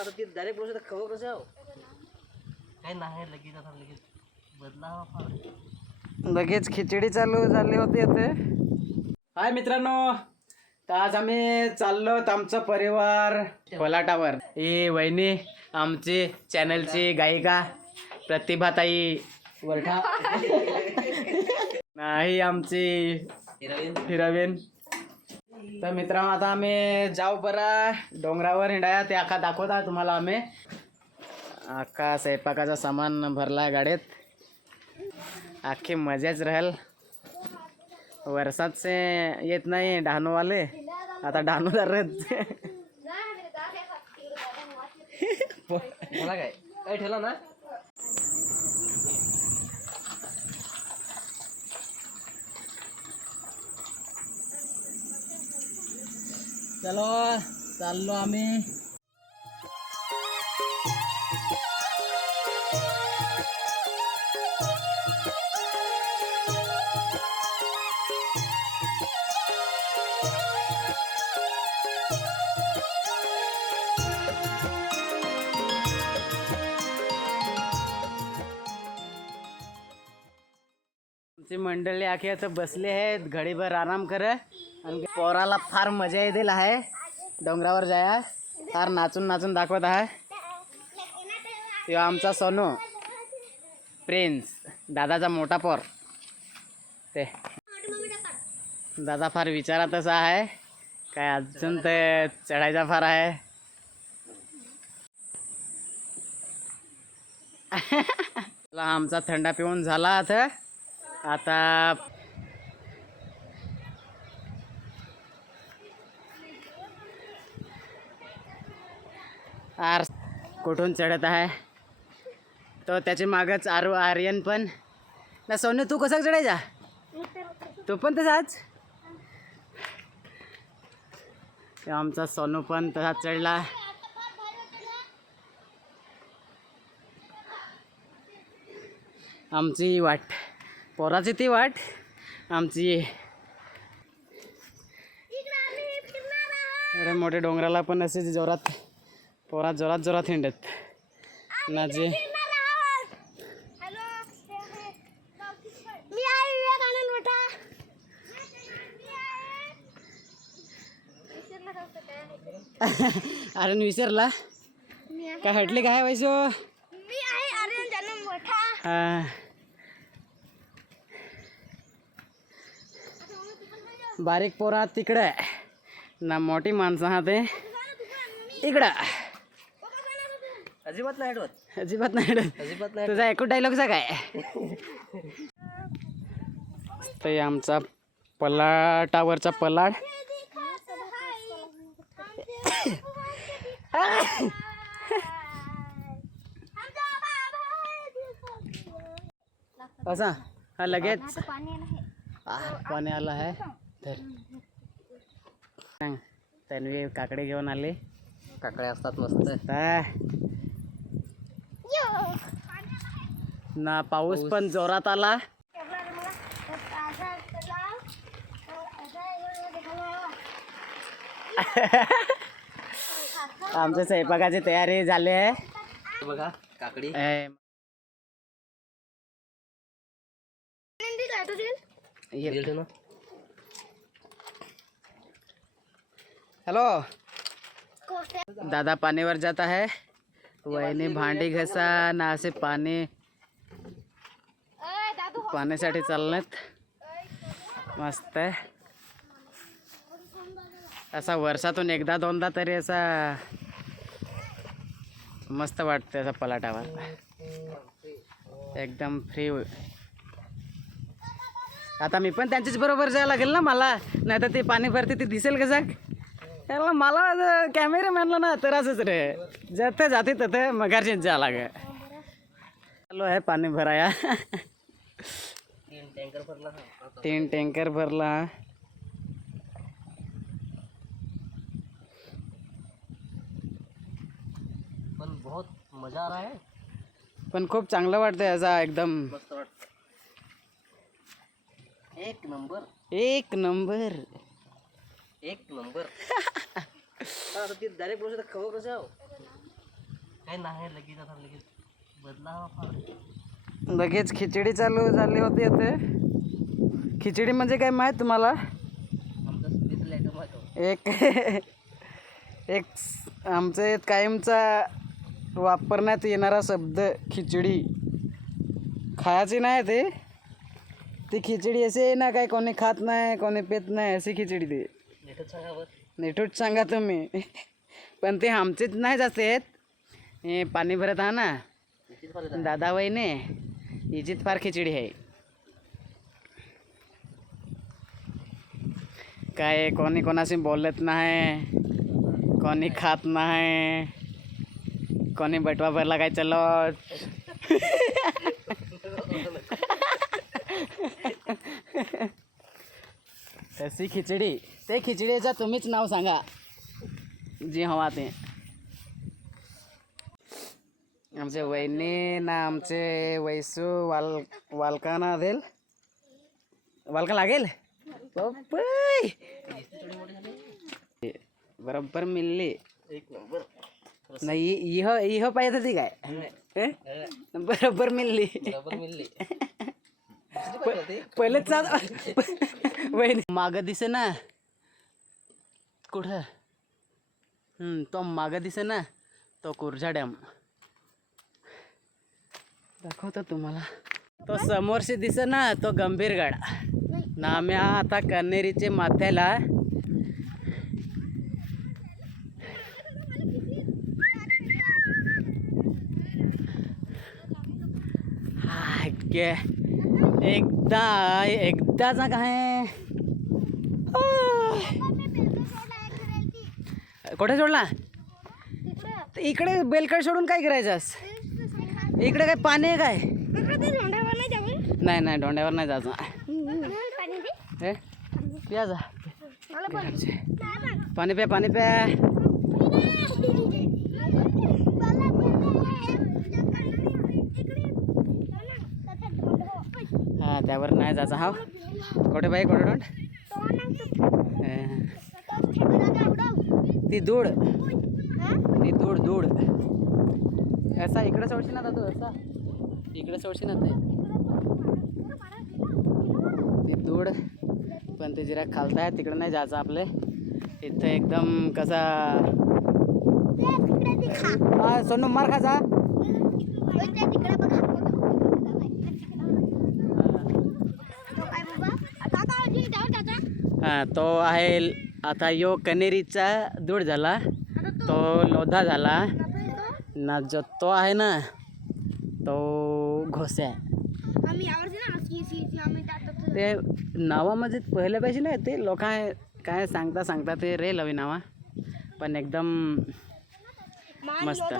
आता ते डायरेक्ट बोलू शकता खवं कसं आहो? काही नाही लगेच आता लगेच बदला फार. लगेच खिचडी चालू झाली होती इथे. हाय मित्रांनो तर आज आम्ही चाललो आमचा परिवार पलाटावर ही वहिनी आमची चॅनलची गायिका प्रतिभाताई वरठा. नाही आमची हिरावेन. तर मित्रांनो आता आम्ही जाऊ बरा. डोंगरावर हिंडाया ते आखा दाखवता तुम्हाला आम्ही. अख्खा स्वयंपाकाचा सामान भरला गाडीत. अख्खी मजाच राहील. वर्षात से येत नाही डहाणूवाले. आता डहाणूदार मला काय? काय ठेवला ना? चलो चाललो आम्ही. आमची मंडळी आखी आता बसले आहेत घडीभर आराम कर आणि पोराला फार मजा येतील आहे. डोंगरावर जाया. फार नाचून नाचून दाखवत आहे. तो आमचा सोनू. प्रिन्स दादाचा मोठा पोर. ते. दादा फार विचारातच आहे. काय अजून ते चढायचा फार आहे. आमचा थंडा पिऊन झाला आता. आता आर कुठून चढत आहे? तो त्याच्या मागच आर आर्यन पण. ना सोनू तू कसा चढायचा? तू पण तसाच? आमचा सोनू पण तसाच चढला. आमची वाट पोराची ती वाट आमची. अरे मोठे डोंगराला पण असे जोरात. पोरात जोरात जोरात हिंडत. ना जे अरे विसरला? काय हटले काय हा. बारीक पोरा तिकडं. ना मोठी माणसं हा ते. इकडं. अजिबात नाही आठवत. अजिबात नाही. अजिबात नाही तुझा एकूण डायलॉगचा काय? ते आमचा पलाटावरचा पलाट. असा हा लगेच. पाणी आलं आहे. तर सांग. तन्वी काकडे घेऊन आली. काकड्या असतात मस्त. काय ना पाऊस पण जोरात आला. आमच्या स्वयंपाकाची तयारी झाली आहे. बघा काकडी. हॅलो दादा पाणीवर जात आहे. वहिनी भांडी घसा ना असे पाणी पाण्यासाठी चालणार मस्त आहे असा वर्षातून एकदा दोनदा तरी असा मस्त वाटते असा पलाटावर एकदम फ्री आता मी पण त्यांच्याच बरोबर जायला लागेल ना मला नाही तर ते पाणी भरते ते दिसेल का जाग? त्याला मला कॅमेरामॅनला ना तर असंच रे. जथे जाते तथे मगारचीच जा लागे चालू आहे पाणी भराया तीन टँकर भरला. तीन टँकर भरला पण बहुत मजा आ रहा है. पण खूप चांगलं वाटतंय असा एकदम. मस्त वाटत एक नंबर. एक नंबर. एक नंबर. आता ते डायरेक्ट बोलू शकता खवं कसं आहो काही नाही लगेच आता लगेच. बदला फार. लगेच खिचडी चालू झाली होती इथे. खिचडी म्हणजे काय माहीत तुम्हाला? आमचं एक एक इथं कायमचा वापरण्यात येणारा शब्द खिचडी. खायची नाही ते. ती खिचडी अशी आहे ना काय कोणी खात नाही कोणी पेत नाही अशी खिचडी ते. नेटच सांगा तुम्ही. पण ते आमचेच नाही जास्त आहेत. हे पाणी भरत हा ना. दादा वहिने हिचीच फार खिचडी आहे. काय कोणी कोणाशी बोलत नाही. कोणी खात नाही. कोणी बटवा भरला काय चलत. तशी खिचडी. ते खिचडीचं तुम्हीच नाव सांगा. जे हवा ते. आमचे वहिनी ना आमचे वैसू वाल वालकाना देल. वालका लागेल. बरोबर मिळली नंबर नाही इह इह पाहिजे होती काय? बरोबर मिळली बरोबर मिळली दुसरी पाहिजे होती. पहिलेच चाल वहिनी मागं दिसे ना कुठं तो मागं दिसे ना तो कुर्झा डॅम दाखवतो तुम्हाला तो समोरशी दिसे ना तो गंभीरगड ना आम्ही आता कन्हेरीचे माथ्याला हा, गे. एकदा एकदाचा काय कुठे सोडला? इकडे बेलकड सोडून काय करायचंस? इकडे काय पाणी आहे काय? नाही नाही डोंड्यावर नाही जायचं. प्या जा. पाणी प्या पाणी प्या हा त्यावर नाही जायचं हा कुठे बाई कुठे अं, ती दूड ती दूड दूड असा इकडे सोडशी ना तू असा इकडे सोडशी ना ते. दूड पण ते जरा खालता आहे तिकडे नाही जायचं आपले. इथं एकदम कसा सोनू मार खाचा हा तो आहे आता यो कनेरीचा दूड झाला. तो लोधा झाला. ना जो तो आहे ना तो घोस्या आम्ही यावर्षी ना सी सी सी आम्ही टाकतो ते नावामध्ये पहिल्या पाहिजे ना ते लोक काय सांगता सांगता ते रे लवी नावा. पण एकदम मस्त.